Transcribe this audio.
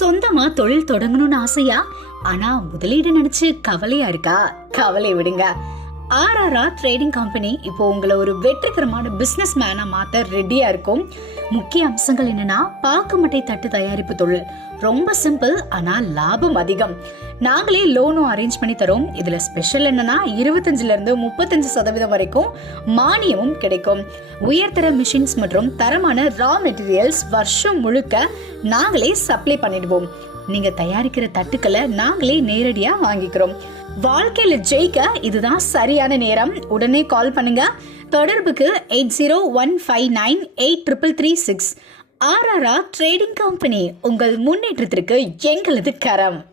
சொந்தமா தொழில் தொடங்கணும்னு ஆசையா? ஆனா முதலீடு நினைச்சு கவலையா இருக்கா? கவலை விடுங்க. ஆர்ஆர்ஆர் ட்ரேடிங் கம்பெனி இப்போ உங்களை ஒரு வெற்றிகரமான பிசினஸ் மேனா மாத்த ரெடியா இருக்கும். முக்கிய அம்சங்கள் என்னன்னா, பாக்குமட்டை தட்டு தயாரிப்பு தொழில் ரொம்ப சிம்பிள், ஆனா லாபம் அதிகம். நாங்களே லோனும் அரேஞ்ச் பண்ணி தரோம். இதுல ஸ்பெஷல் என்னன்னா 25% இருந்து 35% வரைக்கும் மானியமும் கிடைக்கும். உயர்தர மிஷின்ஸ் மற்றும் தரமான ரா மெட்டீரியல்ஸ் வருஷம் முழுக்க நாங்களே சப்ளை பண்ணிடுவோம். நீங்க தயாரிக்கிற தட்டுக்களை நாங்களே நேரடியா வாங்கிக்கிறோம். வாழ்க்கையில ஜெயிக்க இதுதான் சரியான நேரம். உடனே கால் பண்ணுங்க. தொடர்புக்கு 8015983336. ஆர்ஆர்ஆர் ட்ரேடிங் கம்பெனி, உங்கள் முன்னேற்றத்திற்கு எங்களது கரம்.